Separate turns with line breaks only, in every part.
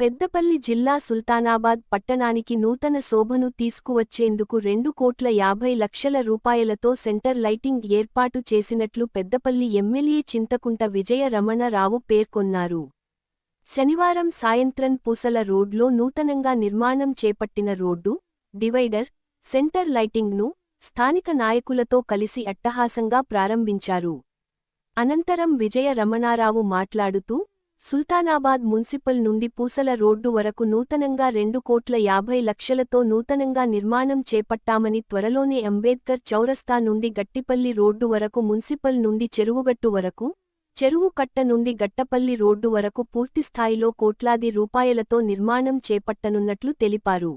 పెద్దపల్లి జిల్లా సుల్తానాబాద్ పట్టణానికి నూతన శోభను తీసుకువచ్చేందుకు రెండు కోట్ల యాభై లక్షల రూపాయలతో సెంటర్ లైటింగ్ ఏర్పాటు చేసినట్లు పెద్దపల్లి ఎమ్మెల్యే చింతకుంట విజయ రమణరావు పేర్కొన్నారు. శనివారం సాయంత్రం పూసల రోడ్లో నూతనంగా నిర్మాణం చేపట్టిన రోడ్డు డివైడర్ సెంటర్ లైటింగ్ను స్థానిక నాయకులతో కలిసి అట్టహాసంగా ప్రారంభించారు. అనంతరం విజయ రమణారావు మాట్లాడుతూ సుల్తానాబాద్ మున్సిపల్ నుండి పూసల రోడ్డు వరకు నూతనంగా రెండు కోట్ల యాభై లక్షలతో నూతనంగా నిర్మాణం చేపట్టామని త్వరలోనే అంబేద్కర్ చౌరస్తా నుండి గట్టిపల్లి రోడ్డు వరకు మున్సిపల్ నుండి చెరువుగట్టు వరకు చెరువు కట్ట నుండి గట్టపల్లి రోడ్డు వరకు పూర్తిస్థాయిలో కోట్లాది రూపాయలతో నిర్మాణం చేపట్టనున్నట్లు తెలిపారు.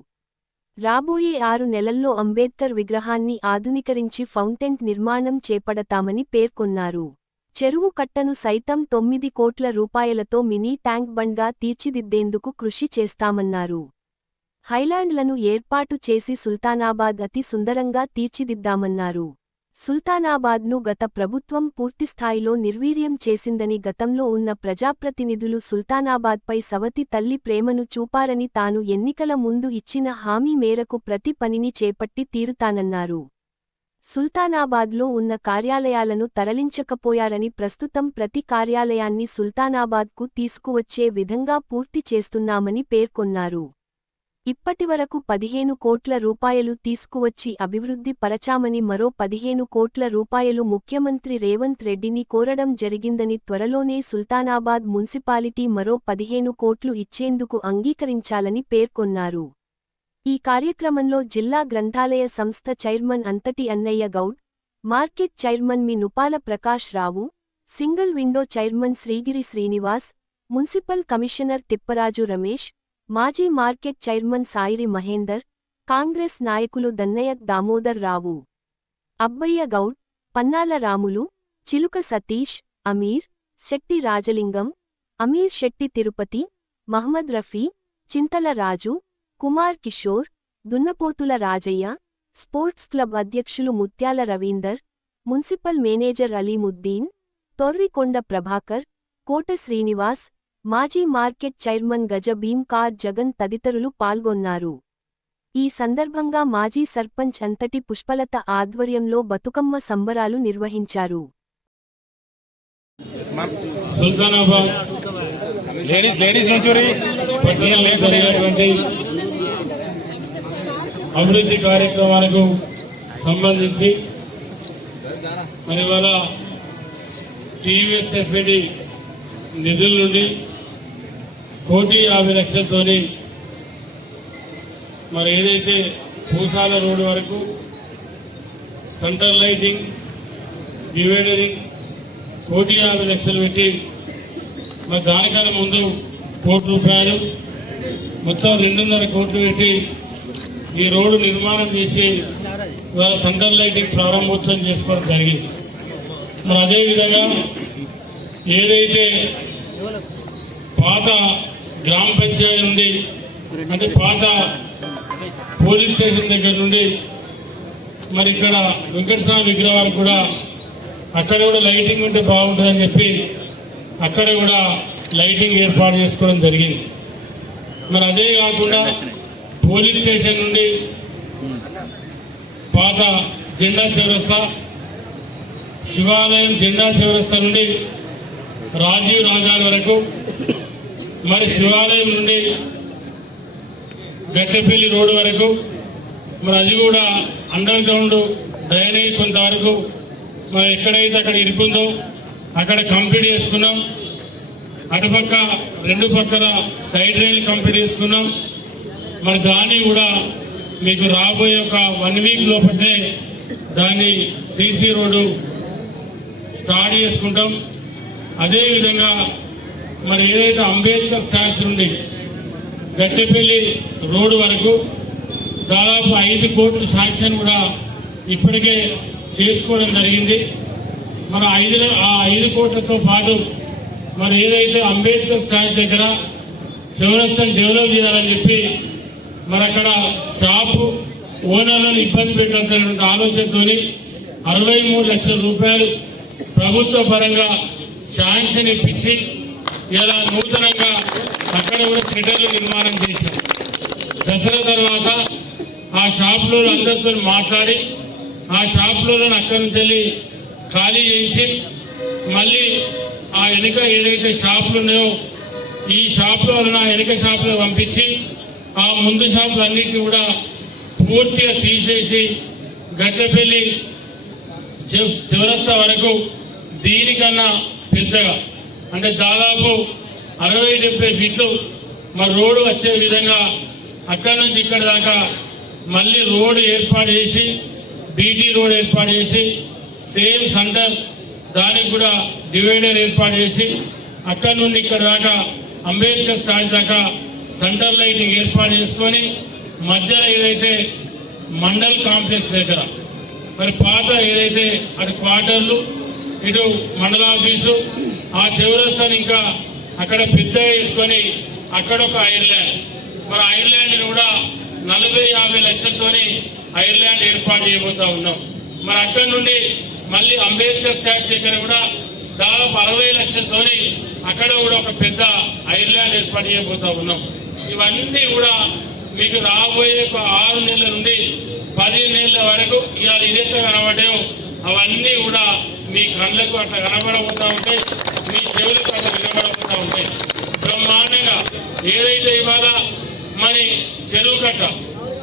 రాబోయే ఆరు నెలల్లో అంబేద్కర్ విగ్రహాన్ని ఆధునీకరించి ఫౌంటెంట్ నిర్మాణం చేపడతామని పేర్కొన్నారు. చెరువు కట్టను సైతం తొమ్మిది కోట్ల రూపాయలతో మినీ ట్యాంక్ బండ్గా తీర్చిదిద్దేందుకు కృషి చేస్తామన్నారు. హైలాండ్లను ఏర్పాటు చేసి సుల్తానాబాద్ అతి సుందరంగా తీర్చిదిద్దామన్నారు. సుల్తానాబాద్ను గత ప్రభుత్వం పూర్తిస్థాయిలో నిర్వీర్యం చేసిందని గతంలో ఉన్న ప్రజాప్రతినిధులు సుల్తానాబాద్పై సవతి తల్లి ప్రేమను చూపారని తాను ఎన్నికల ముందు ఇచ్చిన హామీ మేరకు ప్రతి పనిని చేపట్టి తీరుతానన్నారు. సుల్తానాబాద్లో ఉన్న కార్యాలయాలను తరలించకపోయారని ప్రస్తుతం ప్రతి కార్యాలయాన్ని సుల్తానాబాద్కు తీసుకువచ్చే విధంగా పూర్తి చేస్తున్నామని పేర్కొన్నారు. ఇప్పటివరకు పదిహేను కోట్ల రూపాయలు తీసుకువచ్చి అభివృద్ధి పరచామని మరో పదిహేను కోట్ల రూపాయలు ముఖ్యమంత్రి రేవంత్ రెడ్డిని కోరడం జరిగిందని త్వరలోనే సుల్తానాబాద్ మున్సిపాలిటీ మరో పదిహేను కోట్లు ఇచ్చేందుకు అంగీకరించాలని పేర్కొన్నారు. ఈ కార్యక్రమంలో జిల్లా గ్రంథాలయ సంస్థ chairman Antati Annaiah Goud market chairman మీ నుపాల Prakash Rao single window chairman Srigiri Srinivas municipal commissioner Thipparaju Ramesh మాజీ మార్కెట్ చైర్మన్ సాయిరి మహేందర్ కాంగ్రెస్ నాయకులు దన్నయ్య దామోదర్ రావు. అబ్బయ్య గౌడ్ పన్నాల రాములు చిలుక సతీష్ అమీర్ శెట్టి రాజలింగం అమీర్ శెట్టి తిరుపతి మహ్మద్ రఫీ చింతల రాజు కుమార్ కిషోర్ దున్నపోతుల రాజయ్య స్పోర్ట్స్ క్లబ్ అధ్యక్షులు ముత్యాల రవీందర్ మున్సిపల్ మేనేజర్ అలీముద్దీన్ తొర్రికొండ ప్రభాకర్ కోట శ్రీనివాస్ మాజీ మార్కెట్ చైర్మన్ గజ భీంకార్ జగన్ తదితరులు పాల్గొన్నారు. ఈ సందర్భంగా మాజీ సర్పంచ్ అంతటి పుష్పలత ఆధ్వర్యంలో బతుకమ్మ సంబరాలు నిర్వహించారు.
లేడీస్ లేడీస్
అభివృద్ధి కార్యక్రమాలకు సంబంధించి మరి ఇవాళ టీయూఎస్ఎఫ్ఏడి నిధుల నుండి కోటి యాభై లక్షలతోని మరి ఏదైతే పూసాల రోడ్డు వరకు సెంటర్ లైటింగ్ డివైడరింగ్ కోటి యాభై లక్షలు పెట్టి మరి దానికన్నా ముందు కోటి రూపాయలు మొత్తం రెండున్నర కోట్లు పెట్టి ఈ రోడ్డు నిర్మాణం చేసి ఇవాళ సెంటర్ లైటింగ్ ప్రారంభోత్సవం చేసుకోవడం జరిగింది. మరి అదేవిధంగా ఏదైతే పాత గ్రామ పంచాయతీ నుండి అంటే పాత పోలీస్ స్టేషన్ దగ్గర నుండి మరి ఇక్కడ వెంకటస్వామి విగ్రహాలు కూడా అక్కడ కూడా లైటింగ్ ఉంటే బాగుంటుందని చెప్పి అక్కడ కూడా లైటింగ్ ఏర్పాటు చేసుకోవడం జరిగింది. మరి అదే కాకుండా పోలీస్ స్టేషన్ నుండి పాత జెండా చౌరస్తా శివాలయం జెండా చౌరస్తా నుండి రాజీవ్ రాజాల వరకు మరి శివాలయం నుండి గట్టెపల్లి రోడ్డు వరకు మరి అది కూడా అండర్ గ్రౌండ్ డ్రైనేజ్ కొంతవరకు మరి ఎక్కడైతే అక్కడ ఇరుకుందో అక్కడ కంప్లీట్ చేసుకున్నాం. అటుపక్క రెండు పక్కల సైడ్ రైల్ కంప్లీట్ చేసుకున్నాం. మరి దాన్ని కూడా మీకు రాబోయే ఒక వన్ వీక్ లోపటే దాన్ని సీసీ రోడ్డు స్టార్ట్ చేసుకుంటాం. అదేవిధంగా మరి ఏదైతే అంబేద్కర్ స్టాచ్యూ నుండి గట్టెపల్లి రోడ్డు వరకు దాదాపు ఐదు కోట్ల శాంక్షన్ కూడా ఇప్పటికే చేసుకోవడం జరిగింది. మరి ఐదు ఆ ఐదు కోట్లతో పాటు మరి ఏదైతే అంబేద్కర్ స్టాచ్యూ దగ్గర చౌరస్తాను డెవలప్ చేయాలని చెప్పి మరి అక్కడ షాపు ఓనర్లను ఇబ్బంది పెట్టాలనేటువంటి ఆలోచనతోని అరవై మూడు లక్షల రూపాయలు ప్రభుత్వ పరంగా శాంక్షన్ ఇప్పించి ఇలా నూతనంగా అక్కడ కూడా షటర్లు నిర్మాణం చేశాం. దసరా తర్వాత ఆ షాపులో అందరితో మాట్లాడి ఆ షాపులో అక్కడి నుంచి వెళ్ళి ఖాళీ చేయించి మళ్ళీ ఆ వెనుక ఏదైతే షాపులు ఉన్నాయో ఈ షాపులో ఉన్న వెనుక షాపులో పంపించి ఆ ముందు షాపులు అన్నింటినీ కూడా పూర్తిగా తీసేసి గట్టెపల్లి చివ- చివరస్తా వరకు దీనికన్నా పెద్దగా. అంటే దాదాపు అరవై డెబ్బై ఫీట్లు మరి రోడ్డు వచ్చే విధంగా అక్కడి నుంచి ఇక్కడ దాకా మళ్ళీ రోడ్డు ఏర్పాటు చేసి బీటీ రోడ్ ఏర్పాటు చేసి సేమ్ సెంటర్ దానికి కూడా డివైడర్ ఏర్పాటు చేసి అక్కడి నుండి ఇక్కడ దాకా అంబేద్కర్ స్టాండ్ దాకా సెంటర్ లైటింగ్ ఏర్పాటు చేసుకొని మధ్యలో ఏదైతే మండల్ కాంప్లెక్స్ దగ్గర మరి పాత ఏదైతే అటు క్వార్టర్లు ఇటు మండల ఆఫీసు ఆ చివరస్తాను ఇంకా అక్కడ పెద్ద వేసుకొని అక్కడ ఒక ఐర్లాండ్. మరి ఐర్లాండ్ కూడా నలభై యాభై లక్షలతోని ఐర్లాండ్ ఏర్పాటు చేయబోతా ఉన్నాం. మరి అక్కడ నుండి మళ్ళీ అంబేద్కర్ స్టాచ్యూ దగ్గర కూడా దాదాపు అరవై లక్షలతోని అక్కడ కూడా ఒక పెద్ద ఐర్లాండ్ ఏర్పాటు చేయబోతా ఉన్నాం. ఇవన్నీ కూడా మీకు రాబోయే ఒక ఆరు నెలల నుండి పది నెలల వరకు ఇవాళ ఇది ఎట్లా కనబడ్డాయో అవన్నీ కూడా మీ కళ్ళకు అట్లా కనబడబోతూ ఉంటాయి. మీ చెవులకు అట్లా వినబడబోతూ ఉంటాయి. బ్రహ్మాండంగా ఏదైతే ఇవాళ మరి చెరువు కట్ట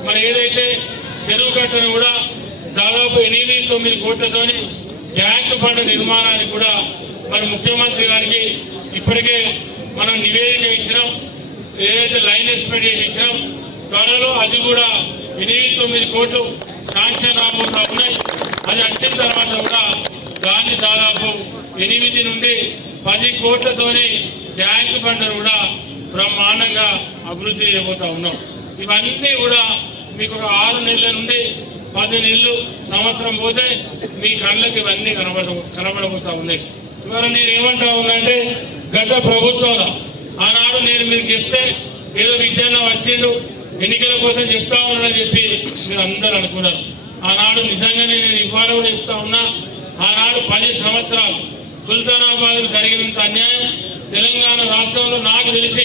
మరి ఏదైతే చెరువు కట్టను కూడా దాదాపు ఎనిమిది తొమ్మిది కోట్లతోని ట్యాంక్ బండ నిర్మాణానికి కూడా మరి ముఖ్యమంత్రి గారికి ఇప్పటికే మనం నివేదిక ఇచ్చినాం. ఏదైతే లైన్ ఎస్పెక్ట్ చేసి ఇచ్చినాం త్వరలో అది కూడా ఎనిమిది తొమ్మిది కోట్లు శాంక్షన్ రాబోతా ఉన్నాయి. అది వచ్చిన తర్వాత కూడా దాన్ని దాదాపు ఎనిమిది నుండి పది కోట్లతోనే ట్యాంక్ బండను కూడా బ్రహ్మాండంగా అభివృద్ధి చేయబోతా ఉన్నాం. ఇవన్నీ కూడా మీకు ఒక ఆరు నెలల నుండి పది నెలలు సంవత్సరం పోతే మీ కళ్ళకి ఇవన్నీ కనబడ కనబడబోతా ఉన్నాయి. ఇవాళ నేను ఏమంటా ఉన్నాంటే గత ప్రభుత్వంలో ఆనాడు నేను మీరు చెప్తే ఏదో విజయన్న వచ్చిండు ఎన్నికల కోసం చెప్తా ఉన్నాడని చెప్పి మీరు అందరూ అనుకున్నారు. ఆనాడు నిజంగానే నేను ఇవ్వాలి కూడా చెప్తా ఉన్నా. ఆనాడు పది సంవత్సరాలు సుల్తానాబాద్ జరిగినంత అన్యాయం తెలంగాణ రాష్ట్రంలో నాకు తెలిసి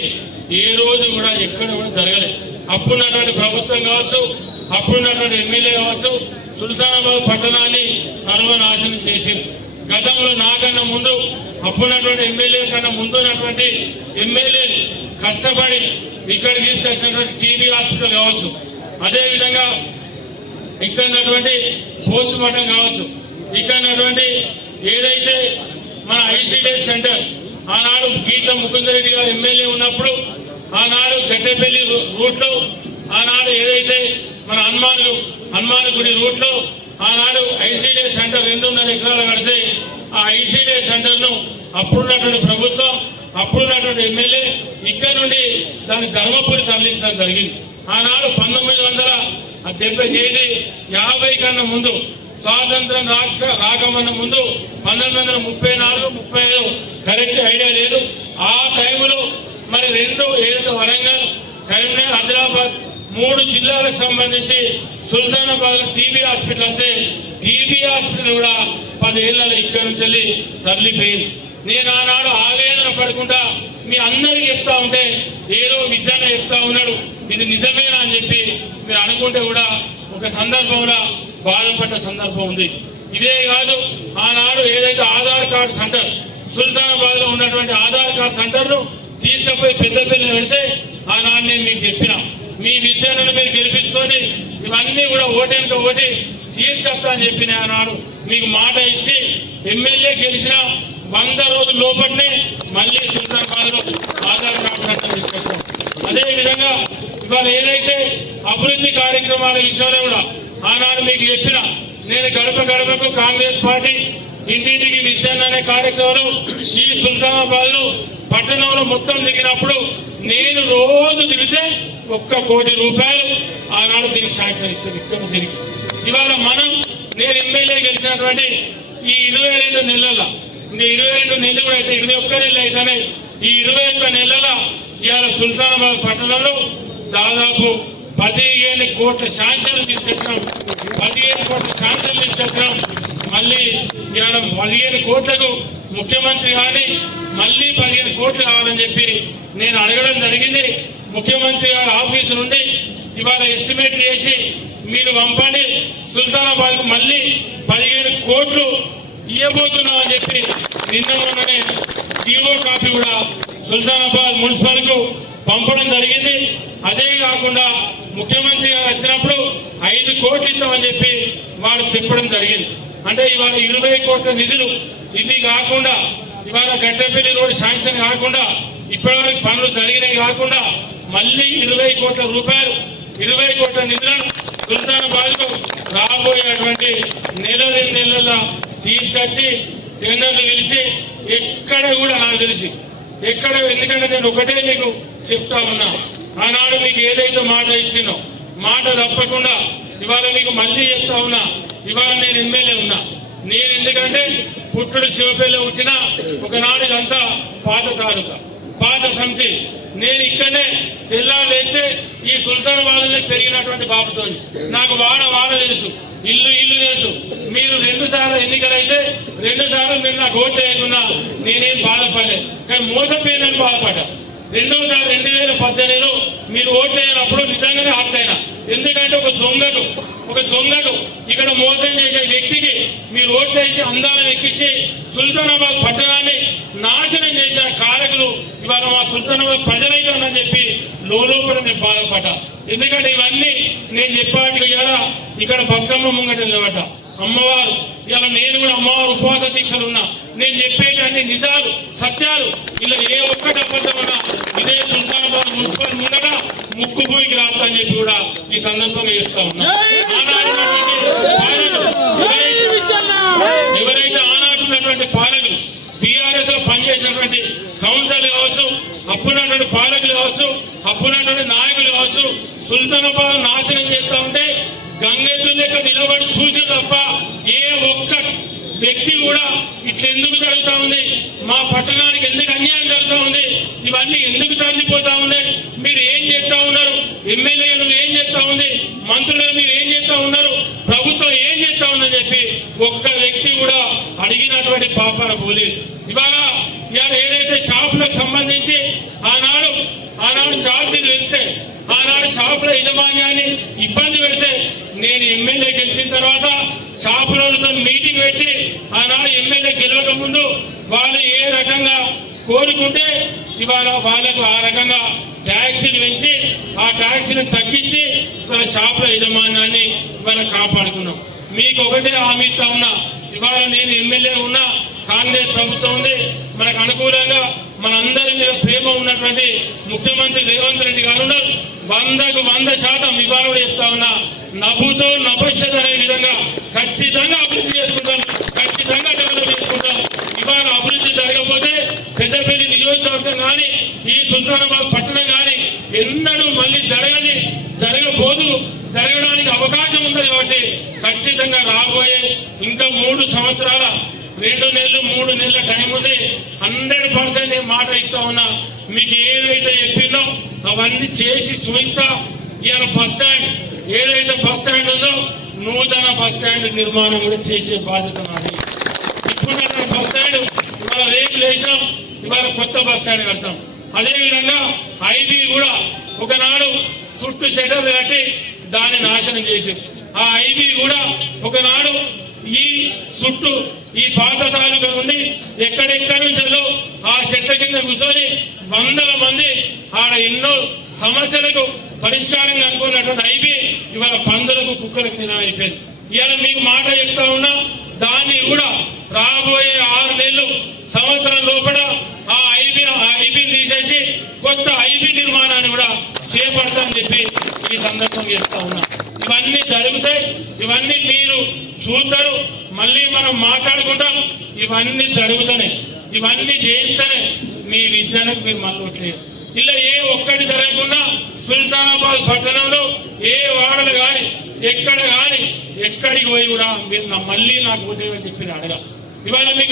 ఏ రోజు కూడా ఎక్కడ కూడా జరగలేదు. అప్పుడున్నటువంటి ప్రభుత్వం కావచ్చు అప్పుడున్నటువంటి ఎమ్మెల్యే కావచ్చు సుల్తానాబాద్ పట్టణాన్ని సర్వనాశనం చేసింది. గతంలో నాకన్నా ముందు అప్పుడున్నటువంటి ఎమ్మెల్యే కన్నా ముందు ఉన్నటువంటి ఎమ్మెల్యే కష్టపడి ఇక్కడ తీసుకొచ్చినటువంటి టీబీ హాస్పిటల్ కావచ్చు అదేవిధంగా ఇక్కడ ఉన్నటువంటి పోస్ట్ మార్టం కావచ్చు ఇక్కడ ఉన్నటువంటి ఏదైతే మన ఐసీడీఎస్ సెంటర్ ఆనాడు గీత ముకుందరెడ్డి గారు ఎమ్మెల్యే ఉన్నప్పుడు ఆనాడు గడ్డపల్లి రూట్లో ఆనాడు ఏదైతే మన హనుమాను హనుమాన్ గుడి రూట్లో ఆనాడు ఐసీడీఎస్ సెంటర్ రెండున్నర ఎకరాలు కడితే ఆ ఐసీడీఎస్ సెంటర్ను అప్పుడున్నటువంటి ప్రభుత్వం అప్పుడున్నటువంటి ఎమ్మెల్యే ఇక్కడ నుండి దాన్ని ధర్మపురి తరలించడం జరిగింది. ఆనాడు పంతొమ్మిది వందల డెబ్బై ఏది యాభై కన్నా ముందు స్వాతంత్రం రాక రాకమన్న ముందు పంతొమ్మిది వందల ముప్పై నాలుగు ముప్పై ఐదు కరెక్ట్ ఐడియా లేదు. ఆ టైంలో మరి రెండు ఏదైతే వరంగల్ కరీంనగర్ ఆదిలాబాద్ మూడు జిల్లాలకు సంబంధించి సుల్తానాబాద్ టీబీ హాస్పిటల్ అంటే టీబీ హాస్పిటల్ కూడా పదేళ్ళ ఇక్కడ నుంచి వెళ్ళి తరలిపోయింది. నేను ఆనాడు ఆవేదన పడకుండా మీ అందరికి చెప్తా ఉంటే ఏదో విద్యాన్ని చెప్తా ఉన్నాడు. ఇది నిజమేనా అని చెప్పి మీరు అనుకుంటే కూడా ఒక సందర్భంలో బాధపడ్డ సందర్భం ఉంది. ఇదే కాదు ఆనాడు ఏదైతే ఆధార్ కార్డు సెంటర్ సుల్తానాబాద్లో ఉన్నటువంటి ఆధార్ కార్డు సెంటర్ను తీసుకపోయి తీసుకుపోయి పెద్దపల్లి పెడితే ఆనాడు నేను మీకు చెప్పినా. మీ విద్యాలను మీరు గెలిపించుకొని ఇవన్నీ కూడా ఓటెనుక ఓటి తీసుకొస్తా అని చెప్పిన ఆనాడు మీకు మాట ఇచ్చి ఎమ్మెల్యే గెలిచిన వంద రోజుల లోపలనే మళ్ళీ సుల్తాన్బాద్లో ఆధార్ కార్డు చట్టం తీసుకొస్తాం అదే విధంగా ఇవాళ ఏదైతే అభివృద్ధి కార్యక్రమాల విషయంలో కూడా ఆనాడు మీకు చెప్పిన నేను గడప గడపకు కాంగ్రెస్ పార్టీ ఇంటింటికి విద్యాన్ని అనే కార్యక్రమంలో ఈ సుల్తానాబాద్లో పట్టణంలో మొత్తం దిగినప్పుడు నేను రోజు దిగితే ఒక్క కోటి రూపాయలు ఆనాడు దీనికి శాంక్షన్ ఇచ్చాను ఇక్కడ దీనికి ఇవాళ మనం నేను ఎమ్మెల్యే గెలిచినటువంటి ఈ ఇరవై రెండు నెలల ఇంకా ఇరవై రెండు నెలలు కూడా అయితే ఇరవై ఒక్క నెలలు అయితేనే ఈ ఇరవై ఒక్క నెలల ఇవాళ సుల్తానాబాద్ పట్టణంలో దాదాపు పదిహేను కోట్ల శాంక్షన్లు తీసుకొచ్చినాం. పదిహేను కోట్ల శాంక్షన్లు తీసుకొచ్చినాం. మళ్ళీ ఇవాళ పదిహేను కోట్లకు ముఖ్యమంత్రి కానీ మళ్ళీ పదిహేను కోట్లు కావాలని చెప్పి నేను అడగడం జరిగింది. ముఖ్యమంత్రి గారి ఆఫీసు నుండి ఇవాళ ఎస్టిమేట్ చేసి మీరు పంపండి. సుల్తానాబాద్కు మళ్ళీ పదిహేను కోట్లు ఇవ్వబోతున్నాం అని చెప్పి నిన్న మొన్ననే జీరో కాపీ కూడా సుల్తానాబాద్ మున్సిపల్కు పంపడం జరిగింది. అదే కాకుండా ముఖ్యమంత్రి గారు వచ్చినప్పుడు ఐదు కోట్లు ఇస్తామని చెప్పి వారు చెప్పడం జరిగింది. అంటే ఇవాళ ఇరవై కోట్ల నిధులు ఇది కాకుండా ఇవాళ గడ్డపల్లి రోడ్ శాంక్షన్ కాకుండా ఇప్పటివరకు పనులు జరిగినాయి కాకుండా మళ్ళీ ఇరవై కోట్ల రూపాయలు ఇరవై కోట్ల నిధులను సుల్తానాబాద్కు రాబోయేటువంటి నెల రెండు నెలల తీసుకొచ్చి టెండర్లు పిలిచి ఎక్కడ కూడా నాకు తెలిసి ఎక్కడ ఎందుకంటే నేను ఒకటే మీకు చెప్తా ఉన్నా. ఆనాడు మీకు ఏదైతే మాట ఇచ్చినో మాట తప్పకుండా ఇవాళ మీకు మళ్ళీ చెప్తా ఉన్నా ఇవాళ నేను ఎమ్మెల్యే ఉన్నా. నేను ఎందుకంటే పుట్టుడు శివపల్లి పుట్టిన ఒకనాడు ఇదంతా పాత తాలూకా పాత సమితి. నేను ఇక్కడనే తెల్లారైతే ఈ సుల్తానాబాద్లో పెరిగినటువంటి బాబుతో నాకు వాడ వాడ తెలుసు. ఇల్లు ఇల్లు తెలుసు. మీరు రెండు సార్లు ఎన్నికలైతే రెండు సార్లు మీరు నాకు ఓట్ చేయకున్నా నేనేం బాధపడలేదు. కానీ మోసపోయిందని బాధపడ్డా. రెండోసారి రెండు వేల పద్దెనిమిదిలో మీరు ఓట్ చేయనప్పుడు నిజంగానే హక్ అయినా. ఎందుకంటే ఒక దొంగకు ఒక దొంగకు ఇక్కడ మోసం చేసే వ్యక్తికి మీరు ఓట్లు వేసి అందాలను ఎక్కించి సుల్తానాబాద్ పట్టణాన్ని నాశనం చేసిన ఇవాళ మా సుల్తానాబాద్ ప్రజలైతే అని చెప్పి లోపల నేను బాధపడ్డా. ఎందుకంటే ఇవన్నీ నేను చెప్పాక ఇలా ఇక్కడ బతుకమ్మ ముంగట నిలబడ్డా. అమ్మవారు ఇలా నేను కూడా అమ్మవారు ఉపవాస దీక్షలు ఉన్నా. నేను చెప్పేటన్ని నిజాలు సత్యాలు. ఇలా ఏ ఒక్కటి అబద్ధం ఉన్నా ఇదే సుల్తానాబాద్ మున్సిపల్ ముందట ముక్కు భూమికి రాస్తా అని చెప్పి కూడా ఈ సందర్భంగా చెప్తా ఉన్నా. ఎవరైతే- ఎవరైతే ఆనాడు ఉన్నటువంటి పాలకులు బీఆర్ఎస్ లో కౌన్సిల్ కావచ్చు అప్పున్నటువంటి పాలకులు కావచ్చు అప్పున్నటువంటి నాయకులు కావచ్చు సుల్తానాబాద్ నాశనం చేస్తా ఉంటే గంగెద్దు లెక్క నిలబడి చూసి తప్ప ఏ ఒక్క వ్యక్తి కూడా ఇట్లెందుకు జరుగుతూ ఉంది? మా పట్టణానికి ఎందుకు అన్యాయం జరుగుతూ ఉంది? ఇవన్నీ ఎందుకు తరలిపోతా ఉన్నాయి మీరు ఏం చేస్తా ఉన్నారు? ఎమ్మెల్యేలు ఏం చేస్తా ఉంది? మంత్రులు మీరు ఏం చేస్తా ఉన్నారు? ప్రభుత్వం ఏం చేస్తా ఉందని చెప్పి ఒక్క వ్యక్తి కూడా అడిగినటువంటి పాపాన పోలేదు. ఇవాళ ఇవాళ ఏదైతే షాపులకు సంబంధించి ఆనాడు ఆనాడు ఛార్జీలు వేస్తే ఆనాడు షాపుల యజమాన్యాన్ని ఇబ్బంది పెడితే నేను ఎమ్మెల్యే గెలిచిన తర్వాత షాపులతో మీటింగ్ పెట్టి ఆనాడు ఎమ్మెల్యే గెలవక ముందు వాళ్ళు ఏ రకంగా కోరుకుంటే ఇవాళ వాళ్ళకు ఆ రకంగా ట్యాక్సీలు పెంచి ఆ ట్యాక్సీని తగ్గించి ఇవాళ షాపుల యజమాన్యాన్ని ఇవాళ కాపాడుకున్నాం. మీకు ఒకటే హామీ ఇస్తా ఉన్నా ఇవాళ నేను ఎమ్మెల్యే ఉన్నా కాంగ్రెస్ ప్రభుత్వం ఉంది మనకు అనుకూలంగా మనందరి మీద ప్రేమ ఉన్నటువంటి ముఖ్యమంత్రి రేవంత్ రెడ్డి గారు ఉన్నారు. వందకు వంద శాతం ఇవాళ కూడా చెప్తా ఉన్నా నవ్వుతో నభవిష్యత్ అనే విధంగా ఖచ్చితంగా అభివృద్ధి చేసుకుంటాం ఖచ్చితంగా డెవలప్ చేసుకుంటాం. ఇవాళ అభివృద్ధి జరగకపోతే పెద్దపల్లి నియోజకవర్గం కానీ ఈ సుల్తానాబాద్ పట్టణం కానీ ఎన్నడూ మళ్ళీ జరగని జరగబోదు జరగడానికి అవకాశం ఉంటుంది కాబట్టి ఖచ్చితంగా రాబోయే ఇంకా మూడు సంవత్సరాల రెండు నెలలు మూడు నెలల టైం ఉంది హండ్రెడ్ పర్సెంట్ నేను మాట ఇస్తా ఉన్నా. మీకు ఏదైతే చెప్పిందో అవన్నీ చేసి చూపిస్తా. ఇవాళ బస్ స్టాండ్ ఏదైతే బస్ స్టాండ్ ఉందో నూతన బస్ స్టాండ్ నిర్మాణం కూడా చేసే బాధ్యత నాది. ఇప్పుడు బస్ స్టాండ్ ఇవాళ రేపు లేచినాం ఇవాళ కొత్త బస్ స్టాండ్ కడతాం. అదేవిధంగా ఐబీ కూడా ఒకనాడు చుట్టూ షటర్ కట్టి దాన్ని నాశనం చేసి ఆ ఐబీ కూడా ఒకనాడు ఈ చుట్టూ ఈ పాత తాలూకా ఉండి ఎక్కడెక్కడి నుంచో ఆ చెట్ల కింద కూర్చొని వందల మంది ఆడ ఎన్నో సమస్యలకు పరిష్కారం కనుక్కున్నటువంటి ఐబీ ఇవాళ పందులకు కుక్కలకు నిలవ ఇవాళ మీకు మాట చెప్తా ఉన్నా దాన్ని కూడా రాబోయే ఆరు నెలలు సంవత్సరం లోపల ఆ ఐబీ ఆ ఐబీని తీసేసి కొత్త ఐబీ నిర్మాణాన్ని కూడా చేపడతామని చెప్పి ఈ సందర్భంగా చెప్తా ఉన్నా. ఇవన్నీ ఇవన్నీ మీరు చూద్దరు మళ్ళీ మనం మాట్లాడుకుంటాం. ఇవన్నీ జరుగుతాయి ఇవన్నీ చేస్తేనే మీ విద్యకు మీరు మళ్ళొట్లేదు ఇలా ఏ ఒక్కటి జరగకుండా సుల్తానాబాద్ పట్టణంలో ఏ వాడలు కానీ ఎక్కడ కానీ ఎక్కడికి పోయి కూడా మీరు మళ్ళీ నాకు ఉద్యోగం చెప్పి అడగా. ఇవాళ మీకు